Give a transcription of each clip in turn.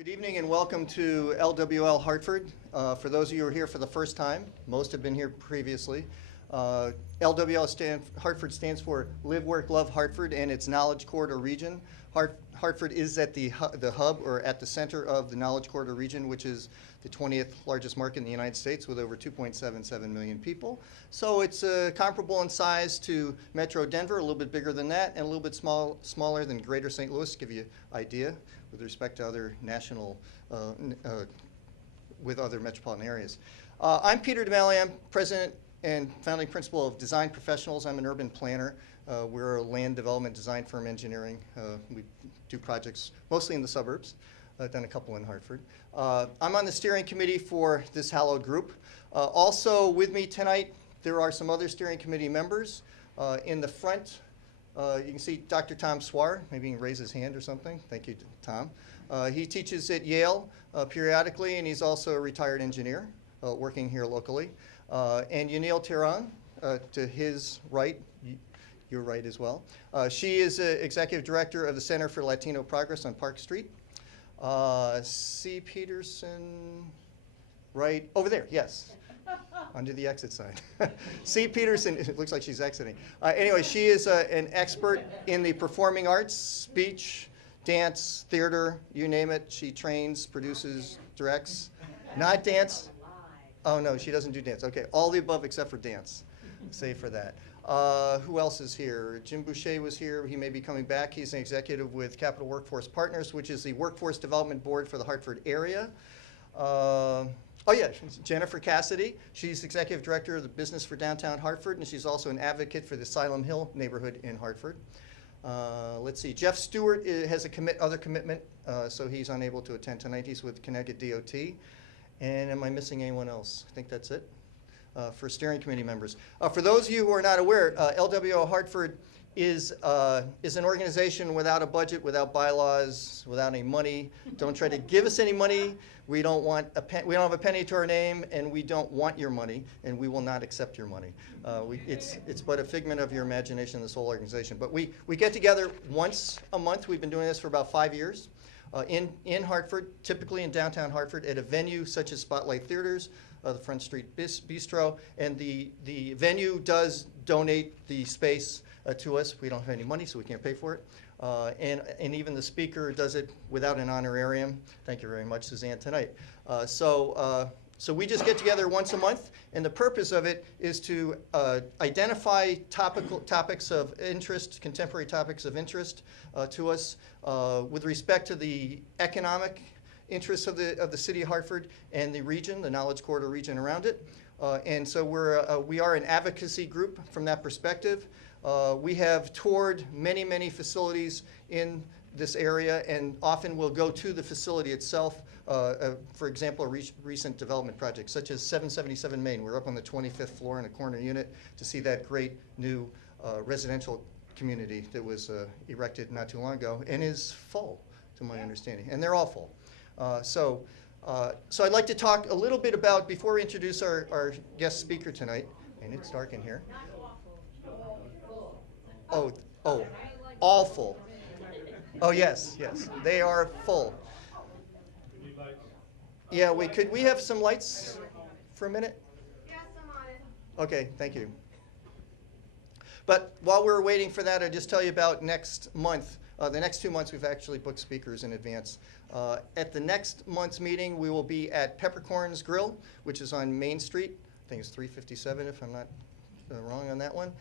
Good evening and welcome to LWL Hartford. For those of you who are here for the first time, most have been here previously. LWL Hartford stands for Live, Work, Love Hartford, and its Knowledge Corridor region. Hartford is at the hub or at the center of the Knowledge Corridor region, which is the 20th largest market in the United States with over 2.77 million people. So it's comparable in size to Metro Denver, a little bit bigger than that, and a little bit smaller than Greater St. Louis, to give you an idea with respect to other national, with other metropolitan areas. I'm Peter DeMalle. I'm president and founding principal of Design Professionals. I'm an urban planner. We're a land development design firm engineering. We do projects mostly in the suburbs. I've done a couple in Hartford. I'm on the steering committee for this hallowed group. Also with me tonight, there are some other steering committee members. In the front, you can see Dr. Tom Swar. Maybe he can raise his hand or something. Thank you, Tom. He teaches at Yale periodically, and he's also a retired engineer working here locally. And Yanil Tehran, to his right, your right as well. She is executive director of the Center for Latino Progress on Park Street. C. Peterson, right over there, yes. Under the exit sign. C. Peterson, it looks like she's exiting. Anyway, she is an expert in the performing arts, speech, dance, theater, you name it. She trains, produces, directs. Not dance? Oh, no, she doesn't do dance. Okay, all the above except for dance, save for that. Who else is here? Jim Boucher was here. He may be coming back. He's an executive with Capital Workforce Partners, which is the workforce development board for the Hartford area. Oh yeah, Jennifer Cassidy. She's executive director of the Business for Downtown Hartford, and she's also an advocate for the Asylum Hill neighborhood in Hartford. Let's see, Jeff Stewart has other commitment, so he's unable to attend tonight. He's with Connecticut DOT. And am I missing anyone else? I think that's it for steering committee members. For those of you who are not aware, LWL Hartford is an organization without a budget, without bylaws, without any money. Don't try to give us any money. We don't have a penny to our name, and we don't want your money, and we will not accept your money. It's but a figment of your imagination, this whole organization. But we get together once a month. We've been doing this for about 5 years. In Hartford, typically in downtown Hartford, at a venue such as Spotlight Theaters, the Front Street Bistro, and the venue does donate the space to us. We don't have any money, so we can't pay for it. And even the speaker does it without an honorarium. Thank you very much, Suzanne, tonight. So we just get together once a month, and the purpose of it is to identify topics of interest, contemporary topics of interest to us with respect to the economic interests of the city of Hartford and the region, the Knowledge Corridor region around it. And so we are an advocacy group from that perspective. We have toured many, many facilities in this area, and often we'll go to the facility itself. For example, a recent development project, such as 777 Main. We're up on the 25th floor in a corner unit to see that great new residential community that was erected not too long ago and is full, to my understanding. And they're all full. So I'd like to talk a little bit about, before we introduce our guest speaker tonight, and it's dark in here. Oh, all full. Oh, yes, they are full. Yeah, could we have some lights for a minute? Yes, I'm on it. Okay, thank you. But while we're waiting for that, I'll just tell you about next month. The next 2 months, we've actually booked speakers in advance. At the next month's meeting, we will be at Peppercorn's Grill, which is on Main Street. I think it's 357 if I'm not wrong on that one.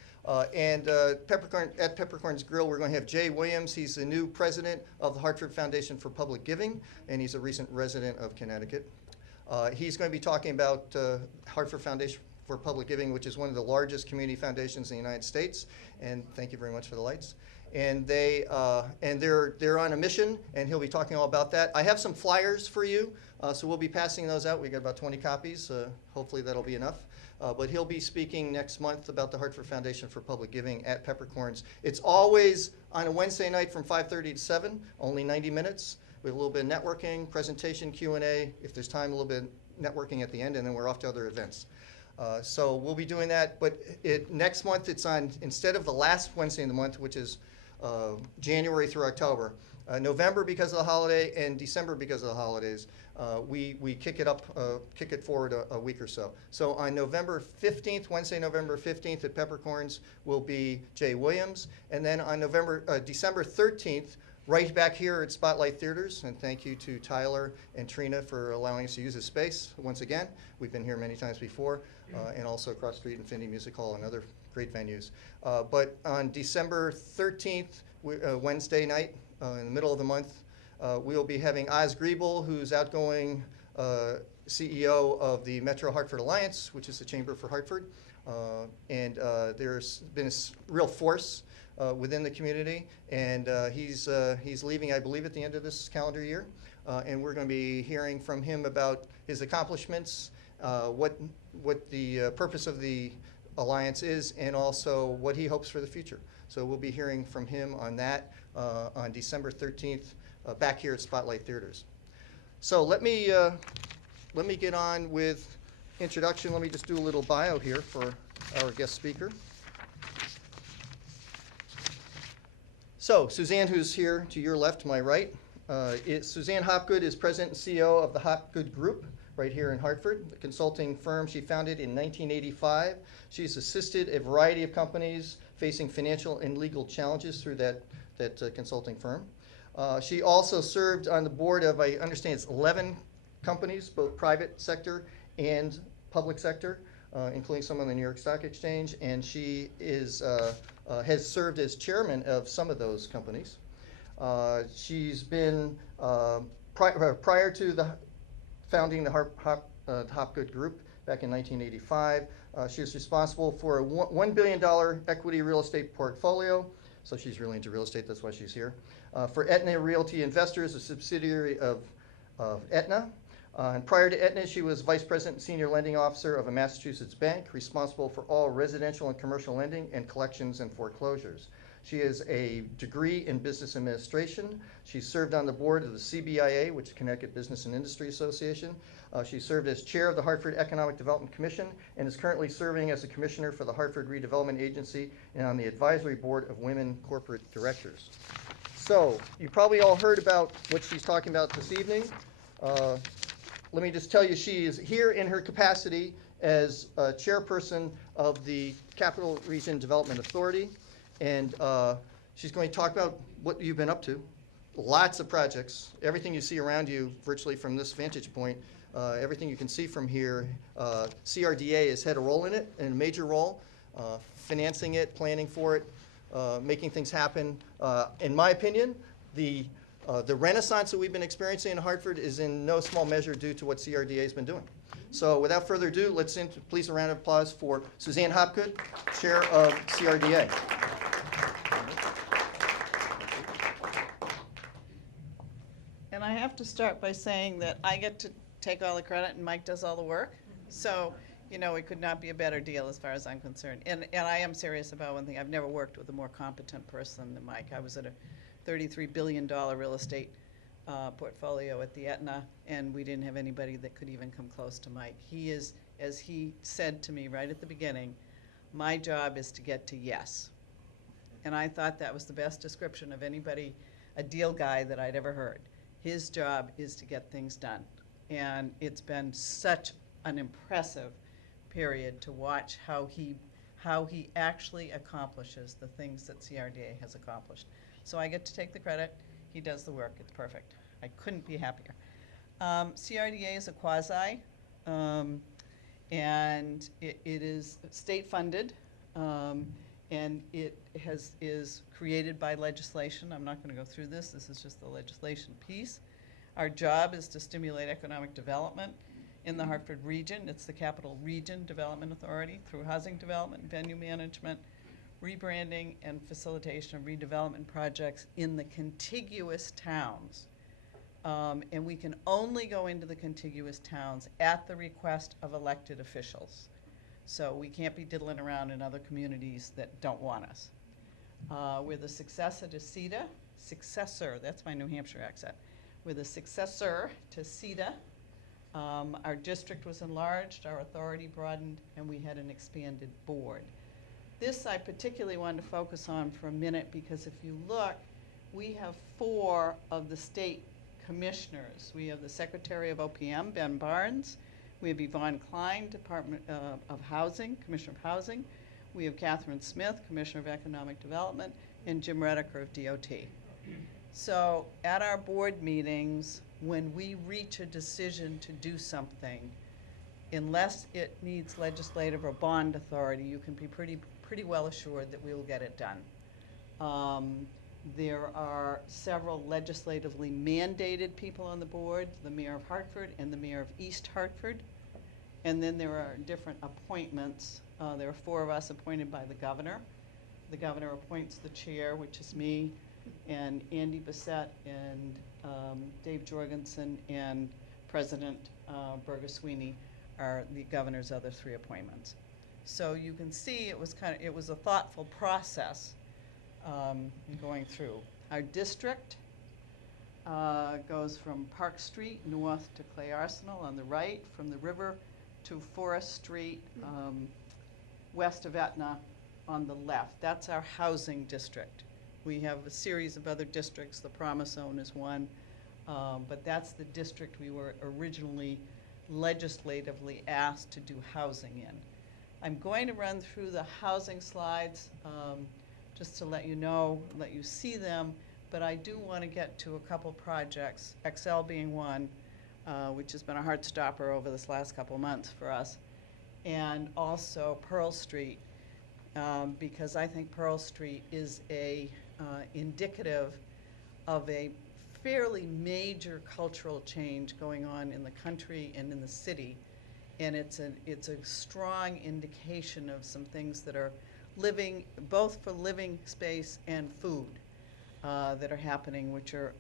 And at Peppercorn's Grill, we're going to have Jay Williams. He's the new president of the Hartford Foundation for Public Giving, and he's a recent resident of Connecticut. He's going to be talking about Hartford Foundation for Public Giving, which is one of the largest community foundations in the United States. And thank you very much for the lights. And they're on a mission, and he'll be talking all about that. I have some flyers for you, so we'll be passing those out. We got about 20 copies. Hopefully that'll be enough. But he'll be speaking next month about the Hartford Foundation for Public Giving at Peppercorn's. It's always on a Wednesday night from 5:30 to 7, only 90 minutes. We have a little bit of networking, presentation, Q&A. If there's time, a little bit of networking at the end, and then we're off to other events. So we'll be doing that. But next month, it's on, instead of the last Wednesday in the month, which is January through October. November because of the holiday and December because of the holidays. We kick it forward a week or so. So on November 15th, Wednesday, November 15th at Peppercorns will be Jay Williams. And then on December 13th, right back here at Spotlight Theaters, and thank you to Tyler and Trina for allowing us to use this space once again. We've been here many times before, and also across the street Infinity Music Hall and other great venues. But on December 13th, Wednesday night, in the middle of the month, we will be having Oz Griebel, who's outgoing CEO of the Metro Hartford Alliance, which is the chamber for Hartford. And there's been a real force within the community, and he's leaving, I believe, at the end of this calendar year. And we're going to be hearing from him about his accomplishments, what the purpose of the alliance is, and also what he hopes for the future. So we'll be hearing from him on that on December 13th back here at Spotlight Theaters. So let me get on with introduction. Let me just do a little bio here for our guest speaker. So Suzanne, who's here to your left, my right, Suzanne Hopgood is president and CEO of the Hopgood Group right here in Hartford, the consulting firm she founded in 1985. She's assisted a variety of companies facing financial and legal challenges through that consulting firm. She also served on the board of, I understand it's 11 companies, both private sector and public sector, including some on the New York Stock Exchange, and she has served as chairman of some of those companies. She's been, prior to the founding the Hopgood Group back in 1985, she was responsible for a $1 billion equity real estate portfolio, so she's really into real estate, that's why she's here, for Aetna Realty Investors, a subsidiary of Aetna. And prior to Aetna, she was vice president and senior lending officer of a Massachusetts bank, responsible for all residential and commercial lending and collections and foreclosures. She has a degree in business administration. She served on the board of the CBIA, which is Connecticut Business and Industry Association. She served as chair of the Hartford Economic Development Commission and is currently serving as a commissioner for the Hartford Redevelopment Agency and on the advisory board of Women Corporate Directors. So you probably all heard about what she's talking about this evening. Let me just tell you, she is here in her capacity as chairperson of the Capital Region Development Authority. And she's going to talk about what you've been up to. Lots of projects. Everything you see around you, virtually from this vantage point, everything you can see from here, CRDA has had a role in it, and a major role, financing it, planning for it, making things happen. In my opinion, the renaissance that we've been experiencing in Hartford is in no small measure due to what CRDA has been doing. So without further ado, let's please a round of applause for Suzanne Hopgood, chair of CRDA. And I have to start by saying that I get to take all the credit and Mike does all the work. So, you know, it could not be a better deal as far as I'm concerned. And I am serious about one thing. I've never worked with a more competent person than Mike. I was at a $33 billion real estate portfolio at the Aetna, and we didn't have anybody that could even come close to Mike. He is, as he said to me right at the beginning, my job is to get to yes. And I thought that was the best description of anybody, a deal guy that I'd ever heard. His job is to get things done. And it's been such an impressive period to watch how he actually accomplishes the things that CRDA has accomplished. So I get to take the credit. He does the work. It's perfect. I couldn't be happier. CRDA is a quasi, and it is state-funded, and it is created by legislation. I'm not going to go through this. This is just the legislation piece. Our job is to stimulate economic development in the Hartford region. It's the Capital Region Development Authority through housing development, venue management, rebranding, and facilitation of redevelopment projects in the contiguous towns. And we can only go into the contiguous towns at the request of elected officials. So we can't be diddling around in other communities that don't want us. We're the successor to CETA, that's my New Hampshire accent. We're the successor to CETA. Our district was enlarged, our authority broadened, and we had an expanded board. This I particularly wanted to focus on for a minute because if you look, we have 4 of the state commissioners. We have the Secretary of OPM, Ben Barnes. We have Yvonne Klein, Department of Housing, Commissioner of Housing. We have Catherine Smith, Commissioner of Economic Development, and Jim Redeker of DOT. So at our board meetings, when we reach a decision to do something, unless it needs legislative or bond authority, you can be pretty well assured that we will get it done. There are several legislatively mandated people on the board, the Mayor of Hartford and the Mayor of East Hartford. And then there are different appointments. There are 4 of us appointed by the governor. The governor appoints the chair, which is me, and Andy Bissett, and Dave Jorgensen, and President Berger Sweeney are the governor's other 3 appointments. So you can see it was a thoughtful process going through. Our district goes from Park Street north to Clay Arsenal on the right, from the river to Forest Street west of Etna on the left. That's our housing district. We have a series of other districts. The Promise Zone is one, but that's the district we were originally legislatively asked to do housing in. I'm going to run through the housing slides just to let you know, let you see them, but I do want to get to a couple projects, XL being one, which has been a heart stopper over this last couple months for us, and also Pearl Street, because I think Pearl Street is indicative of a fairly major cultural change going on in the country and in the city, and it's a strong indication of some things that are living, both for living space and food, that are happening, which are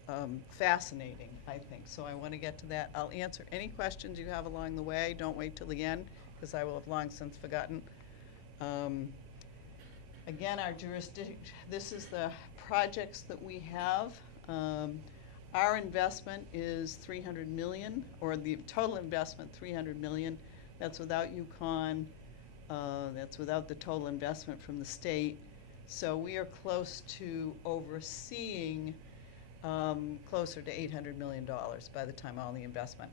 fascinating, I think. So I want to get to that. I'll answer any questions you have along the way. Don't wait till the end, because I will have long since forgotten. Again, our jurisdiction, this is the projects that we have. Our investment is $300 million, or the total investment $300 million. That's without UConn. That's without the total investment from the state. So we are close to overseeing closer to $800 million by the time all the investment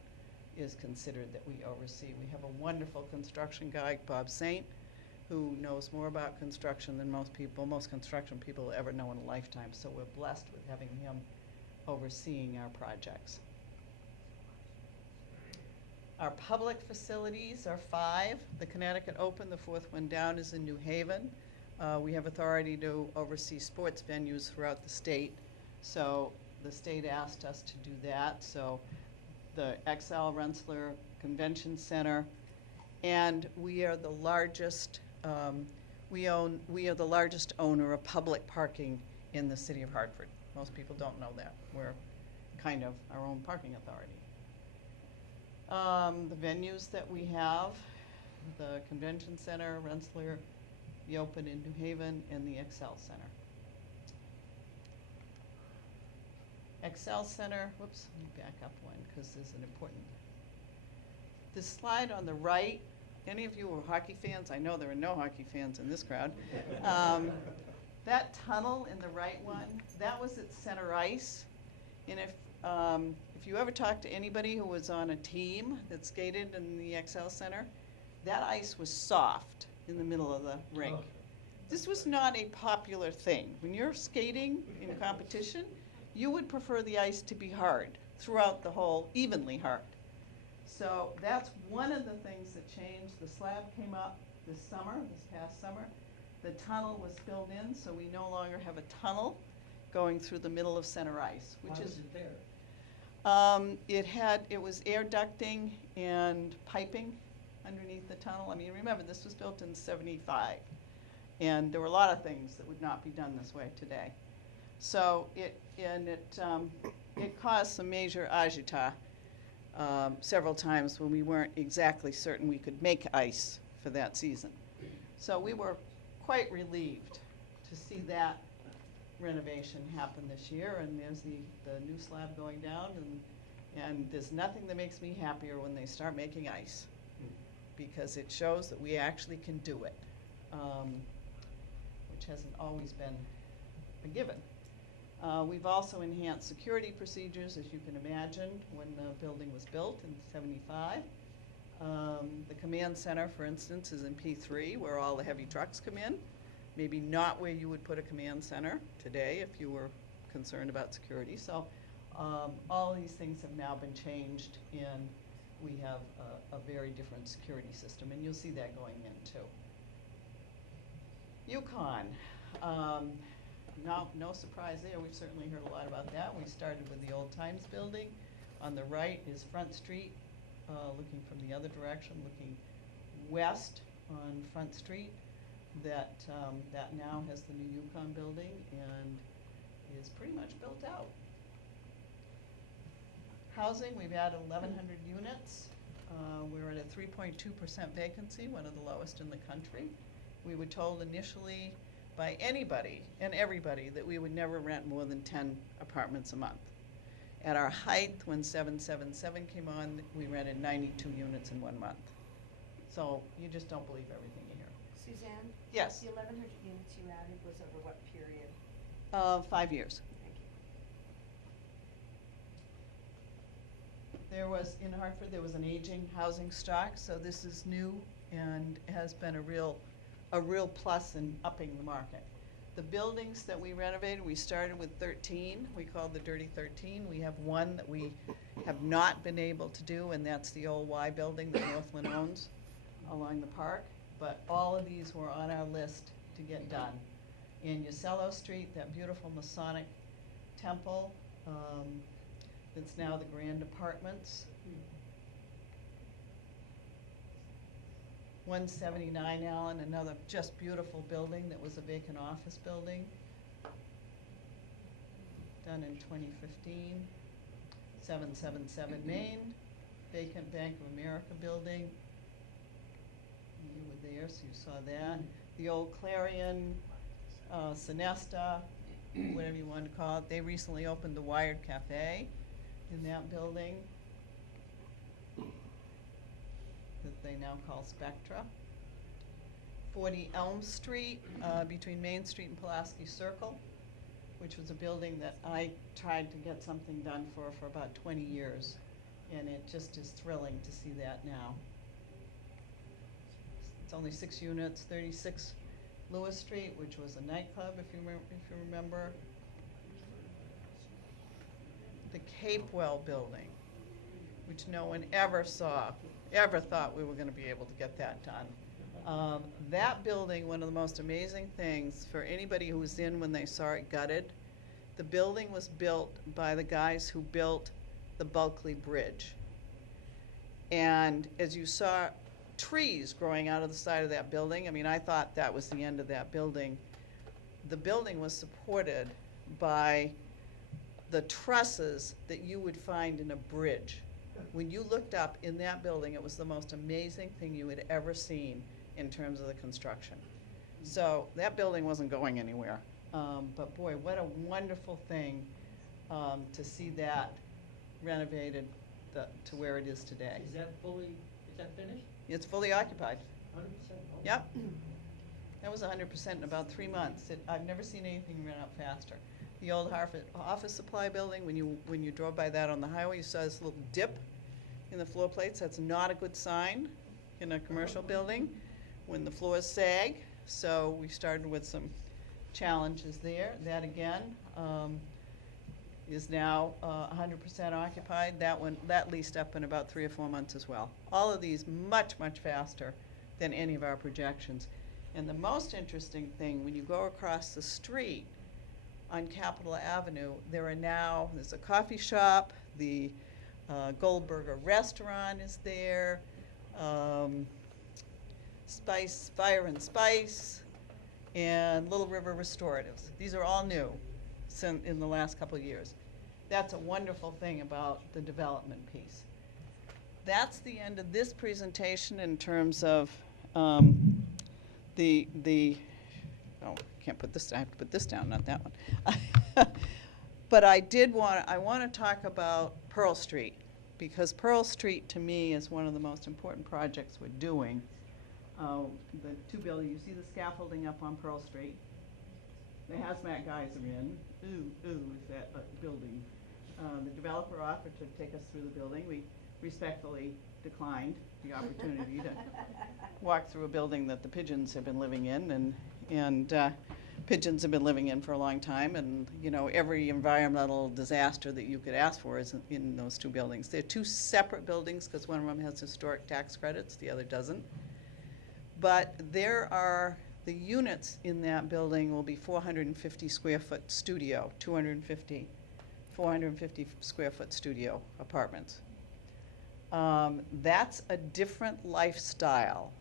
is considered that we oversee. We have a wonderful construction guy, Bob Saint, who knows more about construction than most construction people will ever know in a lifetime. So we're blessed with having him overseeing our projects. Our public facilities are 5. The Connecticut Open, the 4th one down, is in New Haven. We have authority to oversee sports venues throughout the state. So the state asked us to do that. So the XL Rensselaer Convention Center, and we are the largest. We are the largest owner of public parking in the city of Hartford. Most people don't know that. We're kind of our own parking authority. The venues that we have, the Convention Center, Rensselaer, the Open in New Haven, and the XL Center. XL Center, whoops, let me back up one because there's an important. This slide on the right, any of you are hockey fans? I know there are no hockey fans in this crowd. That tunnel in the right one, that was at center ice. And if you ever talk to anybody who was on a team that skated in the XL Center, that ice was soft in the middle of the rink. This was not a popular thing. When you're skating in competition, you would prefer the ice to be hard throughout the whole, evenly hard. So that's one of the things that changed. The slab came up this past summer. The tunnel was filled in, so we no longer have a tunnel going through the middle of center ice, which is it there? It was air ducting and piping underneath the tunnel. I mean, remember, this was built in '75, and there were a lot of things that would not be done this way today. So it caused some major agita several times when we weren't exactly certain we could make ice for that season. So we were quite relieved to see that renovation happen this year, and there's the new slab going down, and there's nothing that makes me happier when they start making ice, because it shows that we actually can do it. which hasn't always been a given. We've also enhanced security procedures, as you can imagine, when the building was built in '75. The command center, for instance, is in P3, where all the heavy trucks come in. Maybe not where you would put a command center today if you were concerned about security. So all these things have now been changed, and we have a very different security system, and you'll see that going in too. Yukon. No surprise there. We've certainly heard a lot about that. We started with the Old Times building. On the right is Front Street, looking from the other direction, looking west on Front Street. That now has the new Yukon building and is pretty much built out. Housing, we've added 1,100 units. We're at a 3.2% vacancy, one of the lowest in the country. We were told initially by anybody and everybody that we would never rent more than 10 apartments a month. At our height, when 777 came on, we rented 92 units in 1 month. So you just don't believe everything you hear. Suzanne? Yes. The 1,100 units you added was over what period? 5 years. Thank you. There was, in Hartford, there was an aging housing stock, so this is new and has been a real plus in upping the market. The buildings that we renovated, we started with 13. We called the Dirty 13. We have one that we have not been able to do, and that's the old Y building that Northland owns along the park. But all of these were on our list to get done. In Uccello Street, that beautiful Masonic temple, that's now the Grand Apartments. 179 Allen, another just beautiful building that was a vacant office building, done in 2015. 777 Main, vacant Bank of America building. You were there, so you saw that. The old Clarion, Sonesta, whatever you want to call it. They recently opened the Wired Cafe in that building that they now call Spectra. 40 Elm Street, between Main Street and Pulaski Circle, which was a building that I tried to get something done for about 20 years. And it just is thrilling to see that now. It's only 6 units. 36 Lewis Street, which was a nightclub, if you remember. The Capewell building, which no one ever thought we were going to be able to get that done. That building, one of the most amazing things for anybody who was in when they saw it gutted, the building was built by the guys who built the Bulkley Bridge. And as you saw trees growing out of the side of that building, I mean, I thought that was the end of that building. The building was supported by the trusses that you would find in a bridge. When you looked up in that building, it was the most amazing thing you had ever seen in terms of the construction. So that building wasn't going anywhere. But boy, what a wonderful thing to see that renovated to where it is today. Is that finished? It's fully occupied. 100%? Yep. That was 100% in about 3 months. I've never seen anything run out faster. The old Hartford office supply building, when you drove by that on the highway, you saw this little dip in the floor plates. That's not a good sign in a commercial building when the floors sag. So we started with some challenges there. That again is now 100% occupied. That leased up in about 3 or 4 months as well. All of these much faster than any of our projections. And the most interesting thing, when you go across the street on Capitol Avenue, there's a coffee shop, the Goldberger restaurant is there, Fire and Spice, and Little River Restoratives. These are all new in the last couple of years. That's a wonderful thing about the development piece. That's the end of this presentation in terms of oh, I can't put this down. I have to put this down, not that one. But I want to talk about Pearl Street, because Pearl Street to me is one of the most important projects we're doing. The 2 buildings, you see the scaffolding up on Pearl Street. The hazmat guys are in. Ooh, is that building? The developer offered to take us through the building. We respectfully declined the opportunity to walk through a building that the pigeons have been living in, and pigeons have been living in for a long time, and you know, every environmental disaster that you could ask for is in those two buildings. They're two separate buildings because one of them has historic tax credits, the other doesn't. But the units in that building will be 450 square foot studio, 450 square foot studio apartments. That's a different lifestyle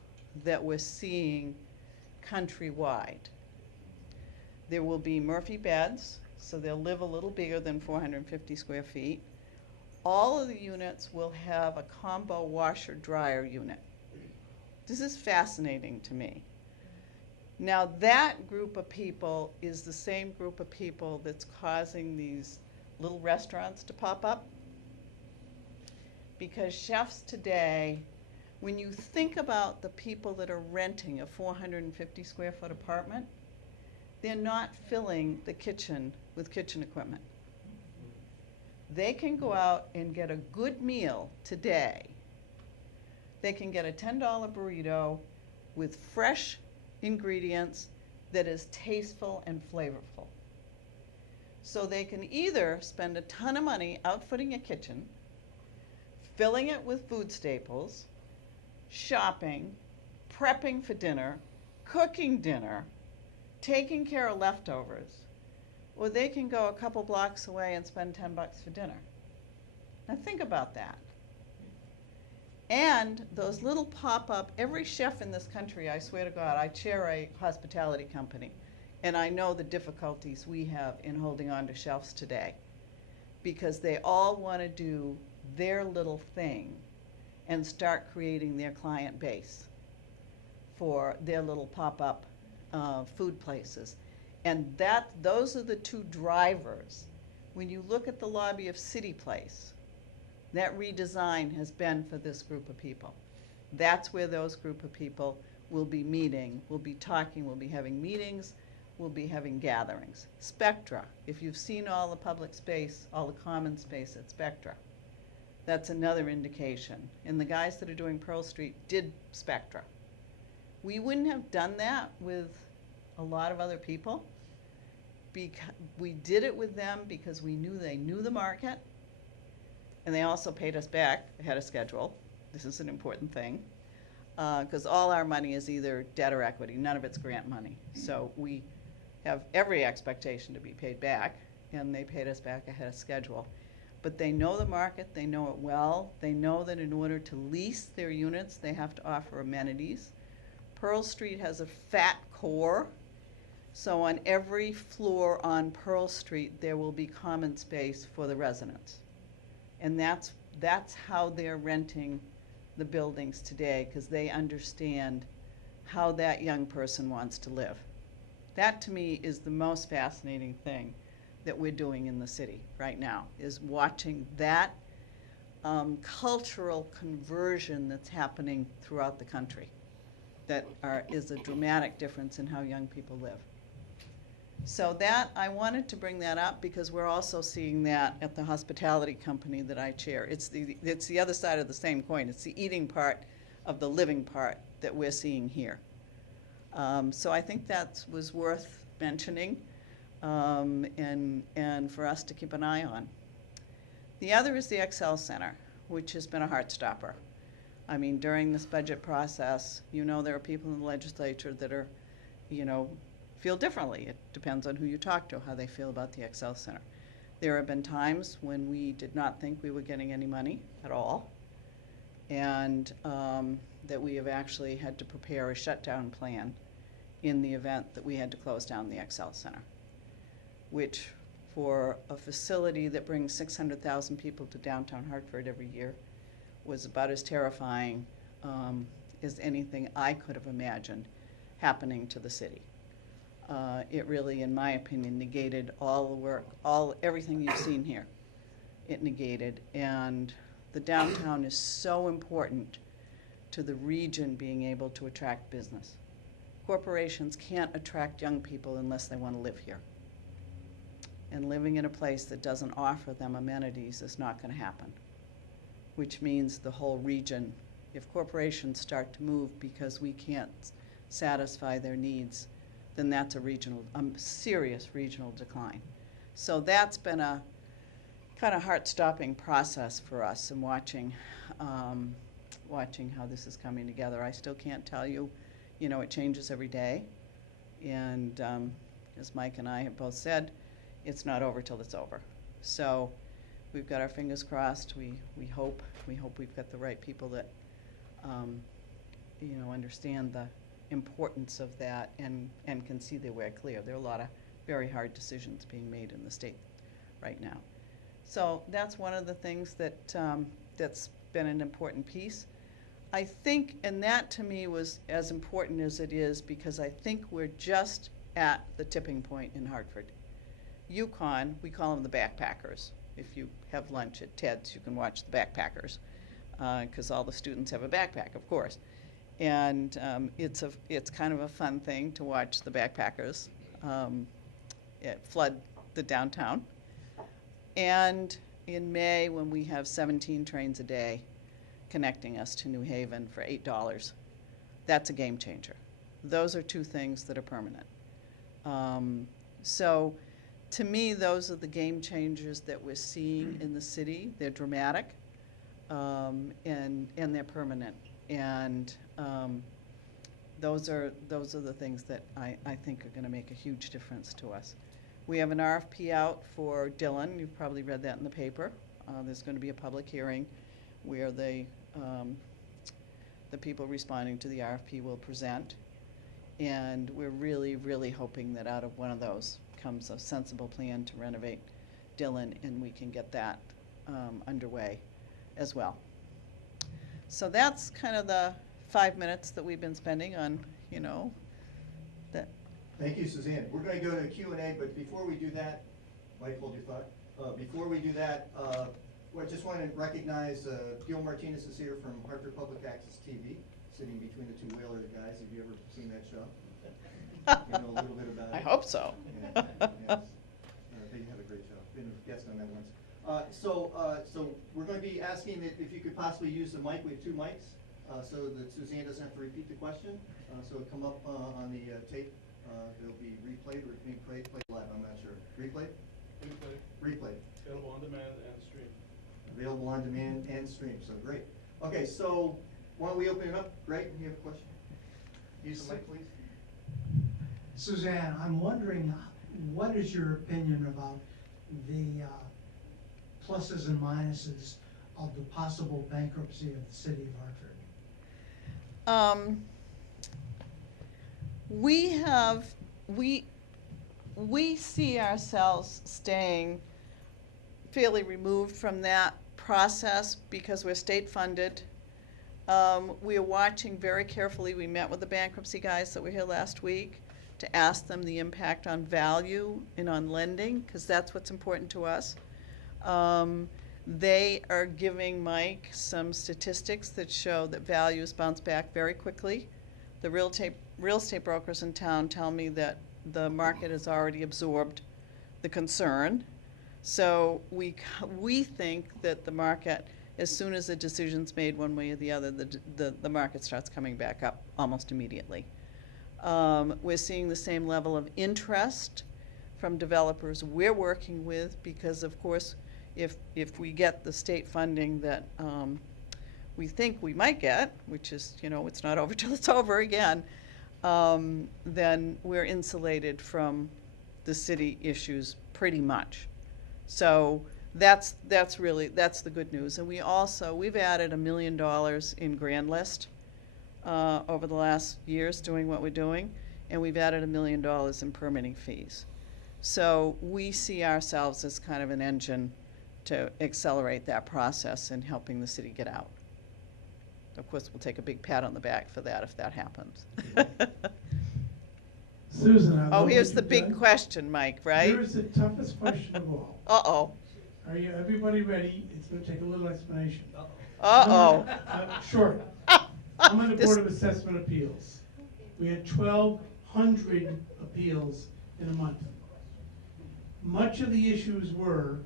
that we're seeing countrywide. There will be Murphy beds, so they'll live a little bigger than 450 square feet. All of the units will have a combo washer dryer unit. This is fascinating to me. Now that group of people is the same group of people that's causing these little restaurants to pop up. Because chefs today, when you think about the people that are renting a 450 square foot apartment, they're not filling the kitchen with kitchen equipment. They can go out and get a good meal today. They can get a $10 burrito with fresh ingredients that is tasteful and flavorful. So they can either spend a ton of money outfitting a kitchen, filling it with food staples, shopping, prepping for dinner, cooking dinner, taking care of leftovers, or they can go a couple blocks away and spend $10 for dinner. Now think about that. And those little pop-up, every chef in this country, I swear to God, I chair a hospitality company, and I know the difficulties we have in holding on to chefs today, because they all want to do their little thing and start creating their client base for their little pop-up food places. And those are the two drivers. When you look at the lobby of City Place, that redesign has been for this group of people. That's where those group of people will be meeting, will be talking, will be having meetings, will be having gatherings. Spectra, if you've seen all the public space, all the common space at Spectra, that's another indication. And the guys that are doing Pearl Street did Spectra. We wouldn't have done that with a lot of other people. We did it with them because we knew they knew the market, and they also paid us back ahead of schedule. This is an important thing, because all our money is either debt or equity. None of it's grant money. So we have every expectation to be paid back, and they paid us back ahead of schedule. But they know the market, they know it well. They know that in order to lease their units, they have to offer amenities. Pearl Street has a fat core, so on every floor on Pearl Street, there will be common space for the residents. And that's how they're renting the buildings today, because they understand how that young person wants to live. That, to me, is the most fascinating thing that we're doing in the city right now, is watching that cultural conversion that's happening throughout the country. That is a dramatic difference in how young people live. So that, I wanted to bring that up because we're also seeing that at the hospitality company that I chair. It's the other side of the same coin. It's the eating part of the living part that we're seeing here. So I think that was worth mentioning, and for us to keep an eye on. The other is the Excel Center, which has been a heart stopper. I mean, during this budget process, there are people in the legislature that are, feel differently. It depends on who you talk to, how they feel about the Excel Center. There have been times when we did not think we were getting any money at all, and that we have actually had to prepare a shutdown plan in the event that we had to close down the Excel Center, which for a facility that brings 600,000 people to downtown Hartford every year was about as terrifying as anything I could have imagined happening to the city. It really, in my opinion, negated all the work, everything you've seen here. It negated, and the downtown is so important to the region being able to attract business. corporations can't attract young people unless they want to live here. And living in a place that doesn't offer them amenities is not going to happen, which means the whole region, if corporations start to move because we can't satisfy their needs, then that's a serious regional decline. So that's been a kind of heart-stopping process for us in watching how this is coming together. I still can't tell you, it changes every day. And as Mike and I have both said, it's not over till it's over. So we've got our fingers crossed. We hope we've got the right people that understand the importance of that and can see their way clear. There are a lot of very hard decisions being made in the state right now. So that's one of the things that's been an important piece. I think, and that to me was as important as it is, because I think we're just at the tipping point in Hartford. Yukon, we call them the backpackers. If you have lunch at Ted's, you can watch the backpackers, because all the students have a backpack, of course. And it's kind of a fun thing to watch the backpackers flood the downtown. And in May, when we have 17 trains a day connecting us to New Haven for $8, that's a game changer. Those are two things that are permanent. So to me, those are the game changers that we're seeing in the city. They're dramatic, and they're permanent. And those are the things that I think are going to make a huge difference to us. We have an RFP out for Dillon. You've probably read that in the paper. There's going to be a public hearing where the people responding to the RFP will present. And we're really, really hoping that out of one of those comes a sensible plan to renovate Dillon, and we can get that underway as well. So that's kind of the 5 minutes that we've been spending on, that. Thank you, Suzanne. We're going to go to Q&A, but before we do that, Mike, hold your thought. Before we do that, I just want to recognize Gil Martinez is here from Hartford Public Access TV, sitting between the two Whaler guys. Have you ever seen that show? You know a little bit about it? I hope so. Yeah, yes. They have a great show. Been a guest on that once. So we're going to be asking if you could possibly use the mic. We have two mics, so that Suzanne doesn't have to repeat the question. So it'll come up on the tape. It'll be replayed or being played live. I'm not sure. Replayed? Replayed. Available on demand and stream. Available on demand and stream. So great. Okay, so why don't we open it up? Greg, you have a question? Use the mic, please. Suzanne, I'm wondering, what is your opinion about the pluses and minuses of the possible bankruptcy of the city of Hartford? We see ourselves staying fairly removed from that process because we're state funded. We are watching very carefully. We met with the bankruptcy guys that were here last week to ask them the impact on value and on lending, because that's what's important to us. They are giving Mike some statistics that show that values bounce back very quickly. The real estate brokers in town tell me that the market has already absorbed the concern. So we think that the market, as soon as a decision's made one way or the other, the market starts coming back up almost immediately. We're seeing the same level of interest from developers we're working with, because of course if we get the state funding that we think we might get, which is, it's not over till it's over again, then we're insulated from the city issues pretty much. So that's the good news. And we've added $1 million in grand list over the last years doing what we're doing, and we've added $1 million in permitting fees. So we see ourselves as kind of an engine to accelerate that process and helping the city get out. Of course, we'll take a big pat on the back for that if that happens. Susan, oh, here's the big question, Mike, right? Here's the toughest question of all. Uh-oh. Are you everybody ready? It's going to take a little explanation. Uh-oh. Short. I'm on the Board of Assessment Appeals. We had 1,200 appeals in a month. Much of the issues were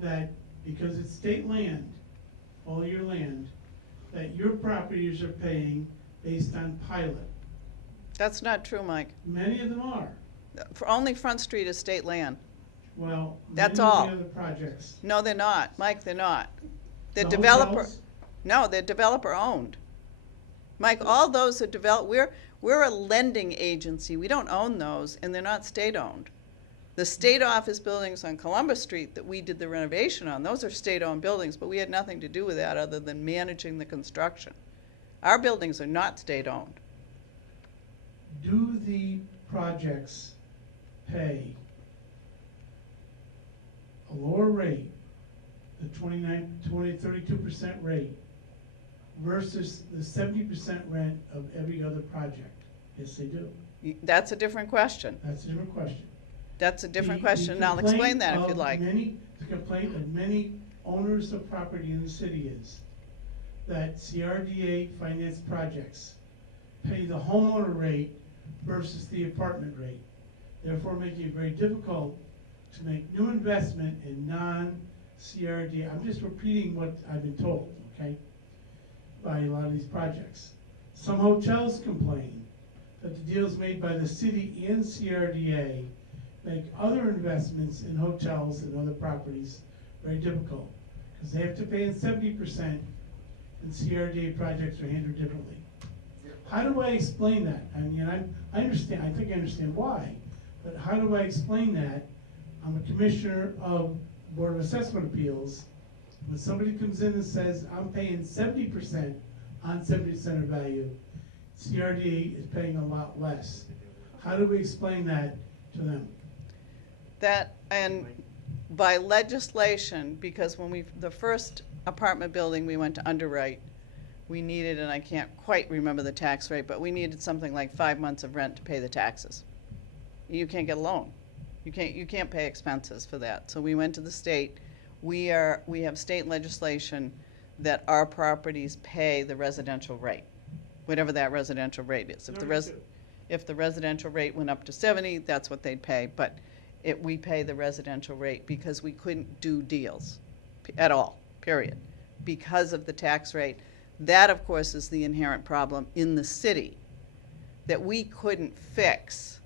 that because it's state land, all your land, that your properties are paying based on pilot. That's not true, Mike. Many of them are. For only Front Street is state land. Well, That's many all. of the other projects. No, they're not. Mike, they're not. They're The developer, hotels, no, they're developer owned. Mike, all those are we're a lending agency. We don't own those, and they're not state owned. The state office buildings on Columbus Street that we did the renovation on, those are state owned buildings, but we had nothing to do with that other than managing the construction. Our buildings are not state owned. do the projects pay a lower rate, the 32% rate, versus the 70% rent of every other project? Yes, they do. That's a different question. That's a different question. That's a different The question, and I'll explain that if you'd like. The complaint of many owners of property in the city is that CRDA financed projects pay the homeowner rate versus the apartment rate, therefore making it very difficult to make new investment in non-CRDA. I'm just repeating what I've been told, okay, by a lot of these projects. Some hotels complain that the deals made by the city and CRDA make other investments in hotels and other properties very difficult, because they have to pay in 70%, and CRDA projects are handled differently. How do I explain that? I mean, I understand, I think I understand why, but how do I explain that? I'm a commissioner of Board of Assessment Appeals. When somebody comes in and says, I'm paying 70% on 70% of value, CRDA is paying a lot less. How do we explain that to them? That, and by legislation, because when the first apartment building we went to underwrite, we needed, and I can't quite remember the tax rate, but we needed something like 5 months of rent to pay the taxes. You can't get a loan. You can't pay expenses for that. So we went to the state. We have state legislation that our properties pay the residential rate, whatever that residential rate is. If the residential rate went up to 70, that's what they'd pay. But we pay the residential rate because we couldn't do deals at all, period, because of the tax rate. That, of course, is the inherent problem in the city that we couldn't fix.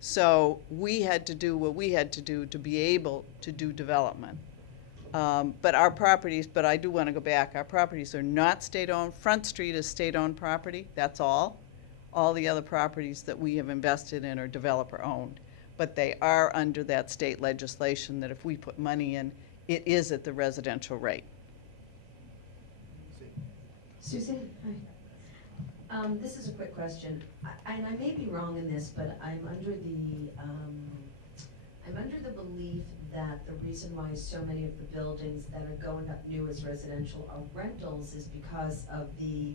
So we had to do what we had to do to be able to do development. But our properties, but I do want to go back, our properties are not state-owned. Front Street is state-owned property, that's all. All the other properties that we have invested in are developer-owned. But they are under that state legislation that if we put money in, it is at the residential rate. Susan, hi. This is a quick question, and I may be wrong in this, but I'm under the belief that the reason why so many of the buildings that are going up new as residential are rentals is because of the,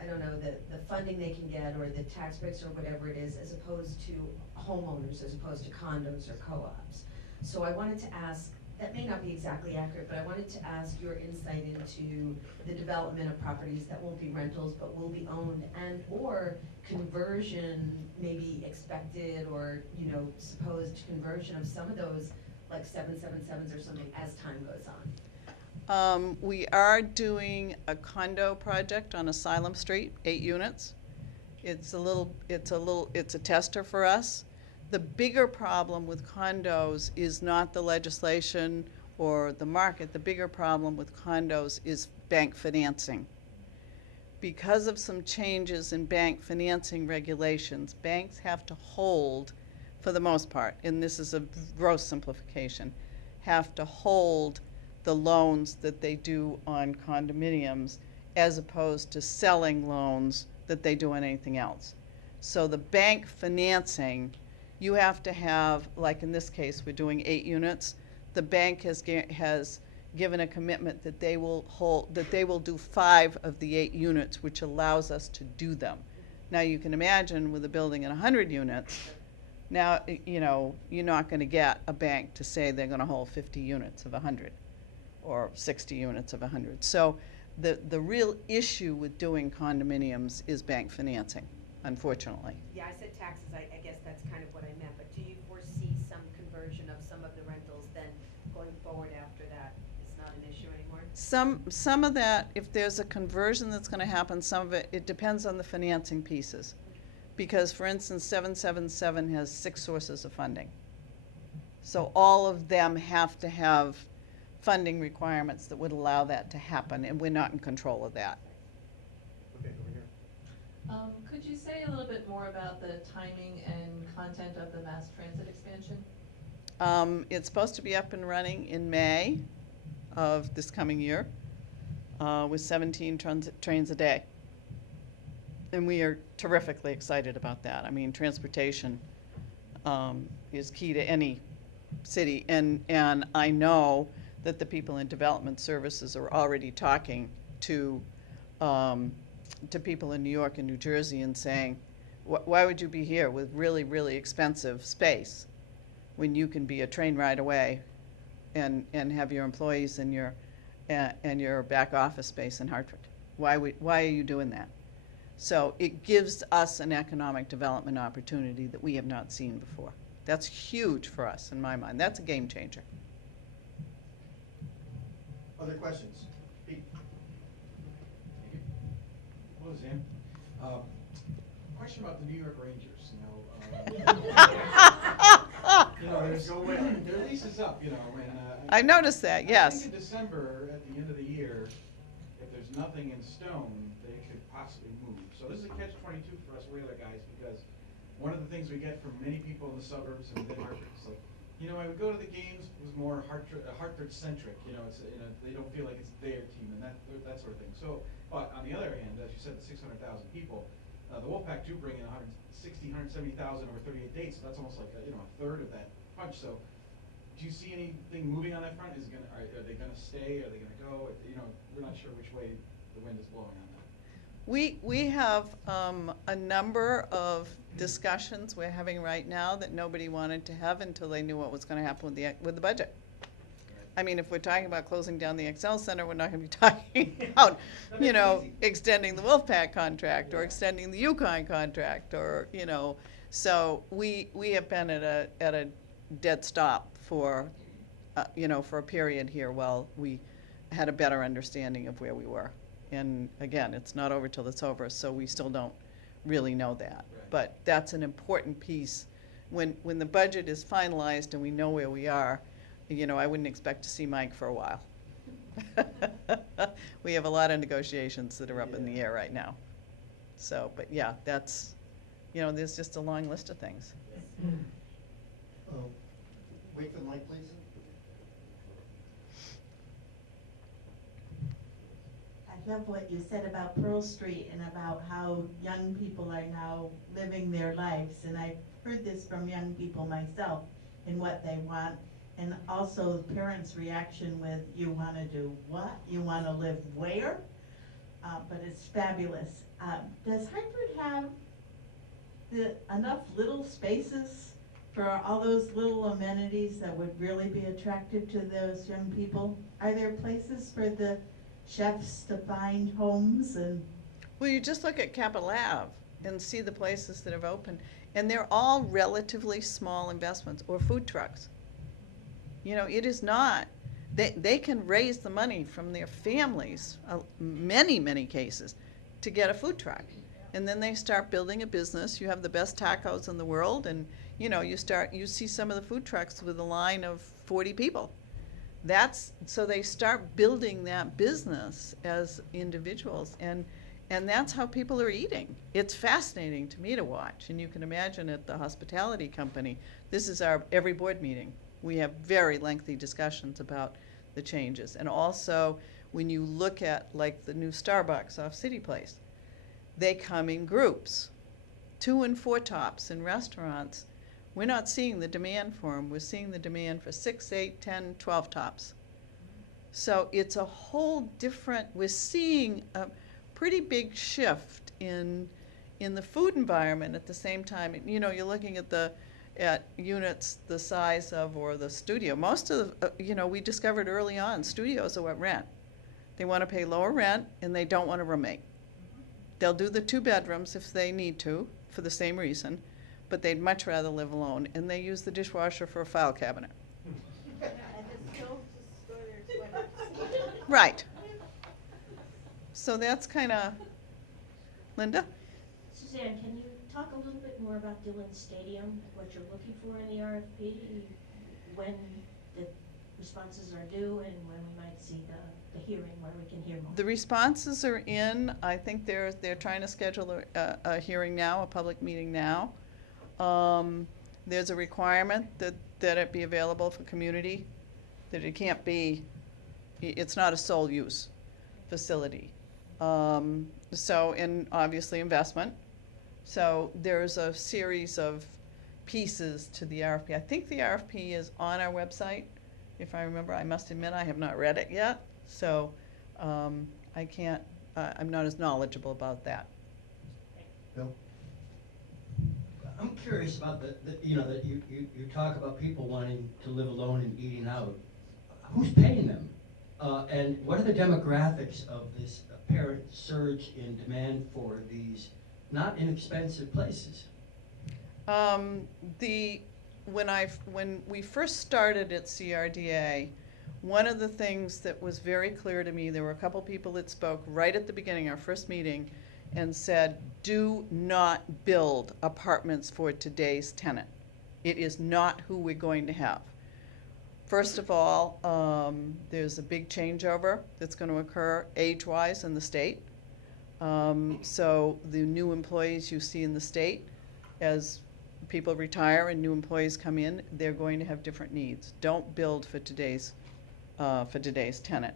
I don't know, the funding they can get or the tax breaks or whatever it is, as opposed to homeowners, as opposed to condos or co-ops. So I wanted to ask, that may not be exactly accurate, but I wanted to ask your insight into the development of properties that won't be rentals but will be owned, and or conversion maybe expected, or supposed conversion of some of those like 777s or something as time goes on. We are doing a condo project on Asylum Street, 8 units. It's a tester for us. The bigger problem with condos is not the legislation or the market. The bigger problem with condos is bank financing. Because of some changes in bank financing regulations, banks have to hold, for the most part, and this is a gross simplification, have to hold the loans that they do on condominiums as opposed to selling loans that they do on anything else. So the bank financing, you have to have, like in this case, we're doing 8 units. The bank has given a commitment that they will do 5 of the 8 units, which allows us to do them. Now you can imagine with a building in 100 units, now you're not going to get a bank to say they're going to hold 50 units of 100 or 60 units of 100. So the real issue with doing condominiums is bank financing. unfortunately. Yeah, I said taxes, I guess that's kind of what I meant, but do you foresee some conversion of some of the rentals then going forward after that? It's not an issue anymore? Some of that, if there's a conversion that's gonna happen, some of it depends on the financing pieces. Because, for instance, 777 has 6 sources of funding. So all of them have to have funding requirements that would allow that to happen, and we're not in control of that. Okay, over here. Could you say a little bit more about the timing and content of the mass transit expansion? It's supposed to be up and running in May of this coming year, with 17 trains a day. And we are terrifically excited about that. I mean, transportation is key to any city, and I know that the people in development services are already talking to people in New York and New Jersey and saying, why would you be here with really, really expensive space when you can be a train ride away and have your employees and your back office space in Hartford? Why are you doing that? So it gives us an economic development opportunity that we have not seen before. That's huge for us, in my mind. That's a game changer. Other questions? Pete? Hello, Zan. Question about the New York Rangers, their lease is up, and. I noticed that, yes. I think in December, at the end of the year, if there's nothing in stone, they could possibly move. So this is a catch-22 for us whaler guys, because one of the things we get from many people in the suburbs and within Hartford is like, I would go to the games, it was more Hartford-centric, it's, they don't feel like it's their team and that sort of thing. So, but on the other hand, as you said, the 600,000 people, the Wolfpack do bring in 160,000, 170,000 over 38 days, so that's almost like a third of that punch. So, do you see anything moving on that front? Are they gonna stay? Are they gonna go? We're not sure which way the wind is blowing on that. We have a number of discussions we're having right now that nobody wanted to have until they knew what was going to happen with the budget. I mean, if we're talking about closing down the Excel Center, we're not going to be talking about, extending the Wolfpack contract or extending the Yukon contract, or So we have been at a dead stop for a period here while we had a better understanding of where we were. And again, it's not over till it's over, so we still don't really know that. Right. But that's an important piece. When the budget is finalized and we know where we are, I wouldn't expect to see Mike for a while. We have a lot of negotiations that are up in the air right now. So, but yeah, that's, there's just a long list of things. Wait for the mic, please. I love what you said about Pearl Street and about how young people are now living their lives. And I've heard this from young people myself and what they want. And also the parents' reaction with, you want to do what? You want to live where? But it's fabulous. Does Hartford have enough little spaces for all those little amenities that would really be attractive to those young people? Are there places for the chefs to find homes? And Well, you just look at Capitol Ave and see the places that have opened, and they're all relatively small investments, or food trucks. It is not, they can raise the money from their families, many, many cases, to get a food truck. And then they start building a business. You have the best tacos in the world, and you see some of the food trucks with a line of 40 people. So they start building that business as individuals, and that's how people are eating. It's fascinating to me to watch, and you can imagine at the hospitality company, this is our every board meeting. We have very lengthy discussions about the changes. And also, when you look at like the new Starbucks off City Place, they come in groups, 2 and 4 tops in restaurants. We're not seeing the demand for them. We're seeing the demand for 6, 8, 10, 12 tops. So it's a whole different, we're seeing a pretty big shift in the food environment at the same time. You're looking at units the size of, or the studio. Most of the, we discovered early on, studios are what rent. They want to pay lower rent and they don't want a roommate. They'll do the 2 bedrooms if they need to, for the same reason, but they'd much rather live alone, and they use the dishwasher for a file cabinet. Right. So that's kind of, Linda? Suzanne, can you talk a little bit more about Dillon Stadium, what you're looking for in the RFP, when the responses are due, and when we might see the hearing where we can hear more? The responses are in. I think they're trying to schedule a hearing now, a public meeting now. There's a requirement that it be available for community, that it can't be, it's not a sole use facility. So, and obviously investment. So there's a series of pieces to the RFP. I think the RFP is on our website, if I remember. I must admit I have not read it yet, so I can't, I'm not as knowledgeable about that. Bill? I'm curious about that you talk about people wanting to live alone and eating out. Who's paying them? And what are the demographics of this apparent surge in demand for these not inexpensive places? When we first started at CRDA, one of the things that was very clear to me, there were a couple people that spoke right at the beginning, our first meeting, and said, do not build apartments for today's tenant. It is not who we're going to have. First of all, there's a big changeover that's going to occur age-wise in the state. So the new employees you see in the state, as people retire and new employees come in, they're going to have different needs. Don't build for today's tenant.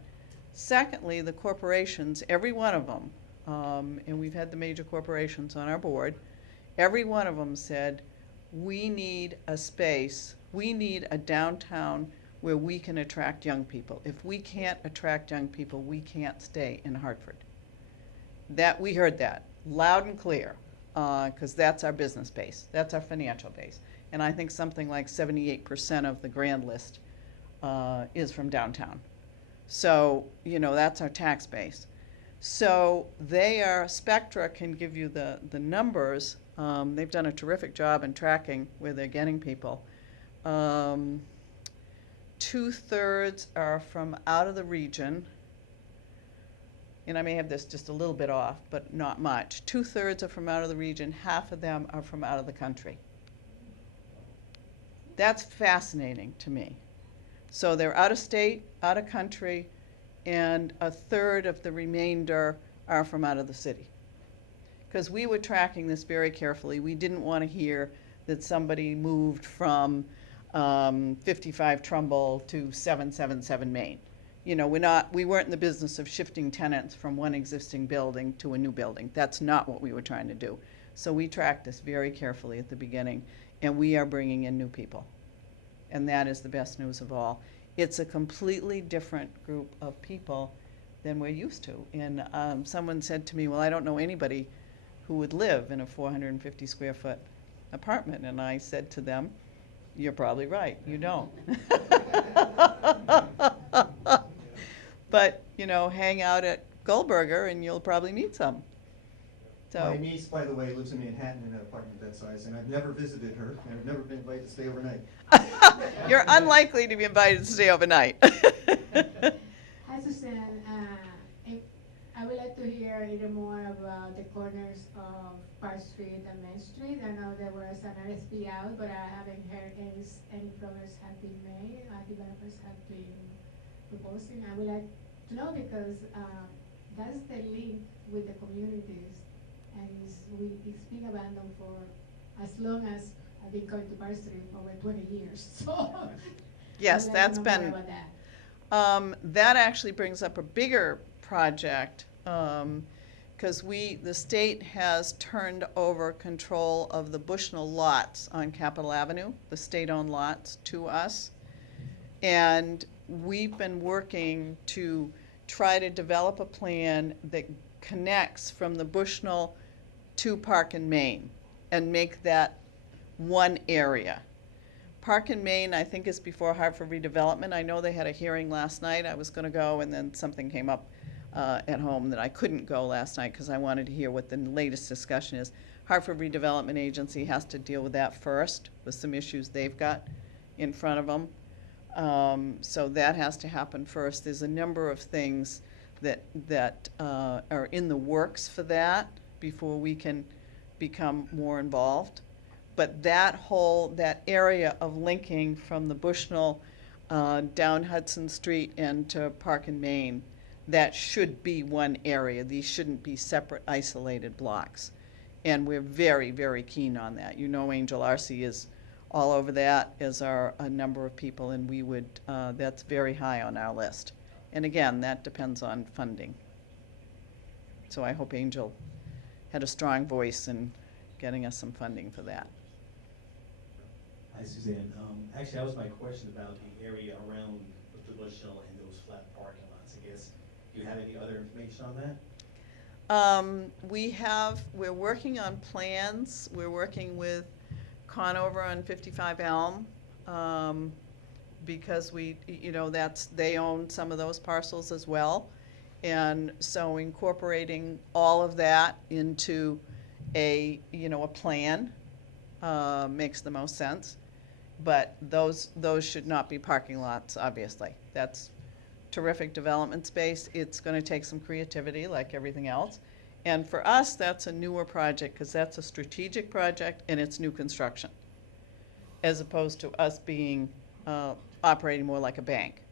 Secondly, the corporations, every one of them, and we've had the major corporations on our board, every one of them said, we need a space, we need a downtown where we can attract young people. If we can't attract young people, we can't stay in Hartford. That, we heard that loud and clear, because that's our business base, that's our financial base. And I think something like 78% of the grand list is from downtown. So, that's our tax base. So Spectra can give you the numbers. They've done a terrific job in tracking where they're getting people. 2/3 are from out of the region, and I may have this just a little bit off, but not much. 2/3 are from out of the region, half of them are from out of the country. That's fascinating to me. So they're out of state, out of country, and 1/3 of the remainder are from out of the city. Because we were tracking this very carefully. We didn't want to hear that somebody moved from 55 Trumbull to 777 Main. We weren't in the business of shifting tenants from one existing building to a new building. That's not what we were trying to do. So we tracked this very carefully at the beginning, and we are bringing in new people. And that is the best news of all. It's a completely different group of people than we're used to. And someone said to me, well, I don't know anybody who would live in a 450 square foot apartment. And I said to them, you're probably right, you don't. But, hang out at Goldberger and you'll probably meet some. So. My niece, by the way, lives in Manhattan in an apartment that size, and I've never visited her, and I've never been invited to stay overnight. You're unlikely to be invited to stay overnight. Hi, Suzanne. I would like to hear a little more about the corners of Park Street and Main Street. I know there was an RFP out, but I haven't heard any progress have been made. Developers have been proposing. I would like to know because that's the link with the communities, and it's been abandoned for as long as I've been going to Park Street, over 20 years. So yes, that's been. That actually brings up a bigger project, because the state has turned over control of the Bushnell lots on Capitol Avenue, the state-owned lots, to us. And we've been working to try to develop a plan that connects from the Bushnell to Park and Main and make that one area. Park and Main, I think, is before Hartford Redevelopment. I know they had a hearing last night. I was going to go, and then something came up. at home that I couldn't go last night because I wanted to hear what the latest discussion is. Hartford Redevelopment Agency has to deal with that first, with some issues they've got in front of them. So that has to happen first. There's a number of things that are in the works for that before we can become more involved. But that area of linking from the Bushnell down Hudson Street and to Park and Main, that should be one area. These shouldn't be separate, isolated blocks. And we're very, very keen on that. You know, Angel Arcee is all over that, as are a number of people, and we would, that's very high on our list. And again, that depends on funding. So I hope Angel had a strong voice in getting us some funding for that. Hi, Suzanne. Actually, that was my question about the area around the Bushnell and those flat parking lots. I guess, do you have any other information on that? We're working on plans. We're working with Conover on 55 Elm, because they own some of those parcels as well. And so incorporating all of that into a plan makes the most sense. But those should not be parking lots, obviously. That's terrific development space. It's going to take some creativity like everything else. And for us, that's a newer project because that's a strategic project and it's new construction, as opposed to us being operating more like a bank.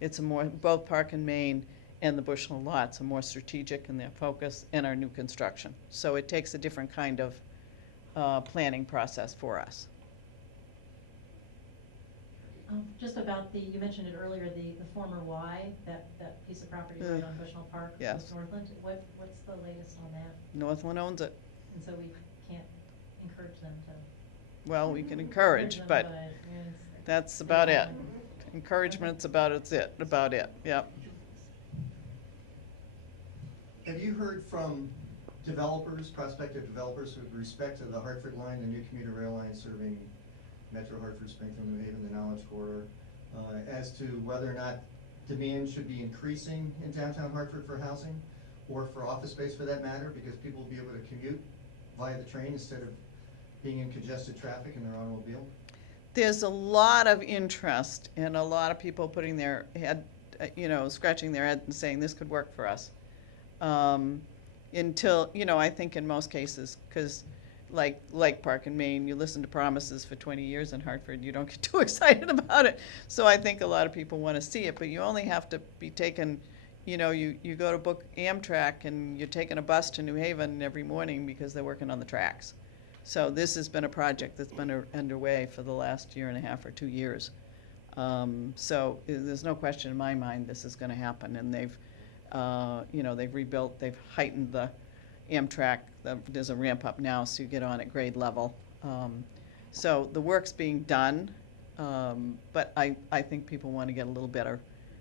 It's both Park and Main and the Bushnell lots are more strategic in their focus and our new construction. So it takes a different kind of planning process for us. Just about you mentioned it earlier, the former Y, that piece of property right on Bushnell Park, Yes. Northland. What's the latest on that? Northland owns it. And so we can't encourage them to. Well, we can encourage, them, but that's about it. Encouragement. Encouragement's about it. Yep. Have you heard from developers, prospective developers, with respect to the Hartford line, the new commuter rail line serving Metro Hartford, Springfield, New Haven, the Knowledge Corridor, as to whether or not demand should be increasing in downtown Hartford for housing, or for office space for that matter, because people will be able to commute via the train instead of being in congested traffic in their automobile? There's a lot of interest and a lot of people putting their head, scratching their head and saying this could work for us. Until, I think in most cases, because like Park and Main, you listen to promises for 20 years in Hartford, you don't get too excited about it. So I think a lot of people want to see it, but you only have to be taken, you go to book Amtrak and you're taking a bus to New Haven every morning because they're working on the tracks. So this has been a project that's been underway for the last year and a half or 2 years. So there's no question in my mind this is going to happen, and they've rebuilt, they've heightened the Amtrak. There's a ramp up now, so you get on at grade level. So the work's being done, but I think people want to get a little better,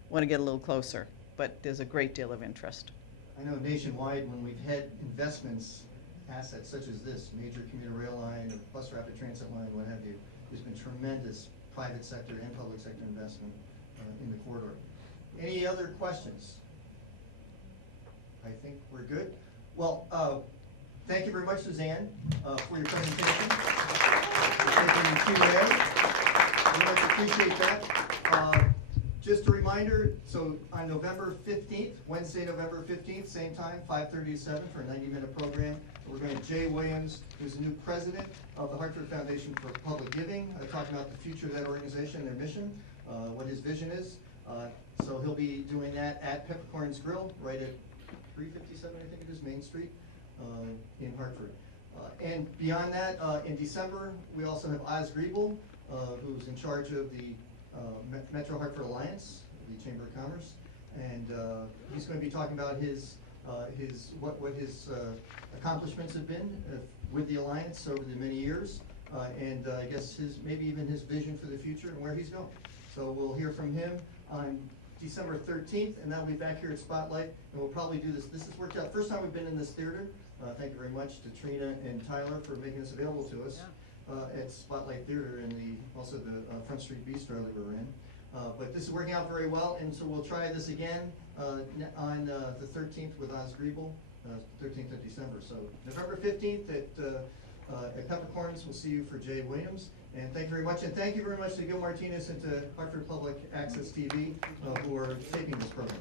want to get a little closer. But there's a great deal of interest. I know nationwide, when we've had investments, assets such as this, major commuter rail line, or bus rapid transit line, what have you, there's been tremendous private sector and public sector investment in the corridor. Any other questions? I think we're good. Well, thank you very much, Suzanne, for your presentation. For taking Q&A. We much appreciate that. Just a reminder, so on November 15th, Wednesday, November 15th, same time, 5:30 to 7 for a 90-minute program. We're going to Jay Williams, who's the new president of the Hartford Foundation for Public Giving, talking about the future of that organization, their mission, what his vision is. So he'll be doing that at Peppercorn's Grill, right at 357, I think it is, Main Street in Hartford. And beyond that, in December, we also have Oz Griebel, who's in charge of the Metro Hartford Alliance, the Chamber of Commerce, and he's going to be talking about what his accomplishments have been with the Alliance over the many years, and I guess maybe even his vision for the future and where he's going. So we'll hear from him on December 13th, and then we'll be back here at Spotlight, and we'll probably do this. This has worked out. First time we've been in this theater. Thank you very much to Trina and Tyler for making this available to us at Spotlight Theater and also the Front Street Bistro that we're in. But this is working out very well, and so we'll try this again on the 13th with Oz Griebel, 13th of December. So November 15th at Peppercorns, we'll see you for Jay Williams. And thank you very much, and thank you very much to Gil Martinez and to Hartford Public Access TV who are taping this program.